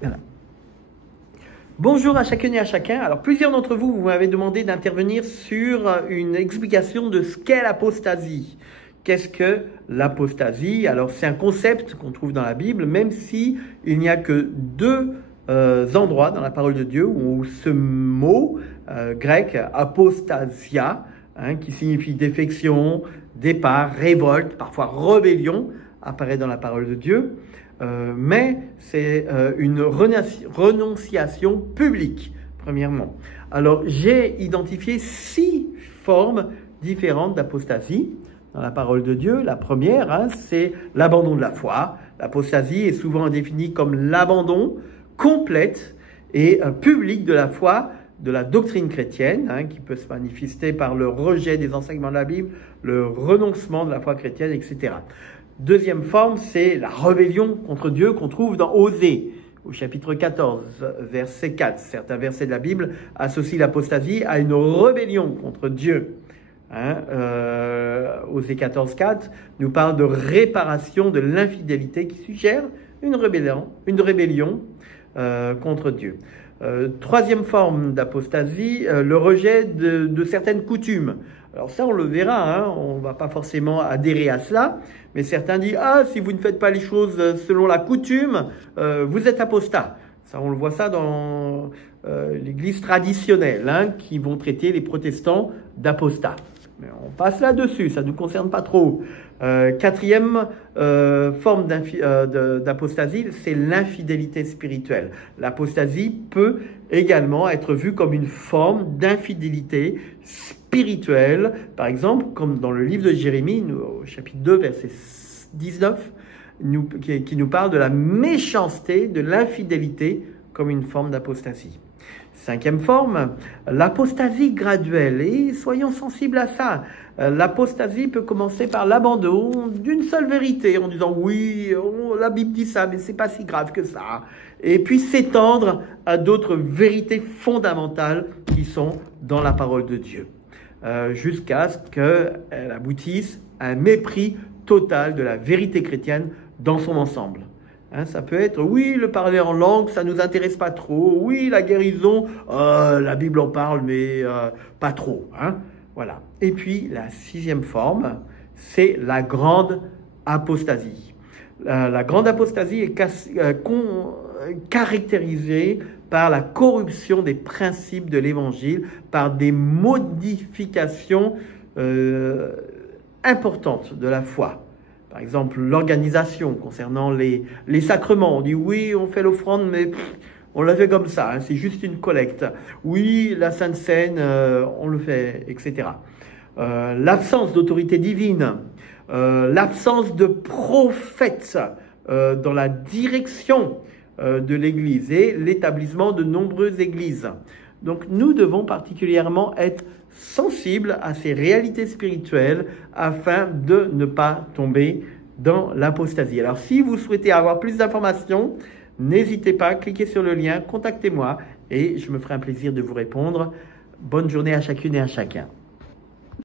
Voilà. Bonjour à chacune et à chacun. Alors, plusieurs d'entre vous, vous m'avez demandé d'intervenir sur une explication de ce qu'est l'apostasie. Qu'est-ce que l'apostasie? Alors, c'est un concept qu'on trouve dans la Bible, même si il n'y a que deux endroits dans la parole de Dieu où ce mot grec apostasia, qui signifie défection, départ, révolte, parfois rébellion, apparaît dans la parole de Dieu. Mais c'est une renonciation publique, premièrement. Alors, j'ai identifié 6 formes différentes d'apostasie dans la parole de Dieu. La première, c'est l'abandon de la foi. L'apostasie est souvent définie comme l'abandon complète et public de la foi, de la doctrine chrétienne, qui peut se manifester par le rejet des enseignements de la Bible, le renoncement de la foi chrétienne, etc. Deuxième forme, c'est la rébellion contre Dieu qu'on trouve dans Osée, au chapitre 14, verset 4. Certains versets de la Bible associent l'apostasie à une rébellion contre Dieu. Osée 14, 4 nous parle de réparation de l'infidélité qui suggère une rébellion contre Dieu. Troisième forme d'apostasie, le rejet de certaines coutumes. Alors ça, on le verra, on ne va pas forcément adhérer à cela, mais certains disent « Ah, si vous ne faites pas les choses selon la coutume, vous êtes apostat ». Ça, on le voit ça dans l'église traditionnelle, qui vont traiter les protestants d'apostats. Mais on passe là-dessus, ça ne nous concerne pas trop. Quatrième forme d'apostasie, c'est l'infidélité spirituelle. L'apostasie peut également être vue comme une forme d'infidélité spirituelle. Par exemple, comme dans le livre de Jérémie, au chapitre 2, verset 19, qui nous parle de la méchanceté, de l'infidélité comme une forme d'apostasie. Cinquième forme, l'apostasie graduelle. Et soyons sensibles à ça. L'apostasie peut commencer par l'abandon d'une seule vérité, en disant oui, la Bible dit ça, mais c'est pas si grave que ça. Et puis s'étendre à d'autres vérités fondamentales qui sont dans la parole de Dieu, jusqu'à ce qu'elle aboutisse à un mépris total de la vérité chrétienne dans son ensemble. Ça peut être, oui, le parler en langue, ça ne nous intéresse pas trop. Oui, la guérison, la Bible en parle, mais pas trop. Voilà. Et puis, la sixième forme, c'est la grande apostasie. La grande apostasie est caractérisée par la corruption des principes de l'Évangile, par des modifications importantes de la foi. Par exemple, l'organisation concernant les sacrements. On dit oui, on fait l'offrande, mais on la fait comme ça, c'est juste une collecte. Oui, la Sainte Seine, on le fait, etc. L'absence d'autorité divine, l'absence de prophètes dans la direction de l'Église et l'établissement de nombreuses églises. Donc nous devons particulièrement être sensibles à ces réalités spirituelles afin de ne pas tomber dans l'apostasie. Alors si vous souhaitez avoir plus d'informations, n'hésitez pas, cliquez sur le lien, contactez-moi et je me ferai un plaisir de vous répondre. Bonne journée à chacune et à chacun.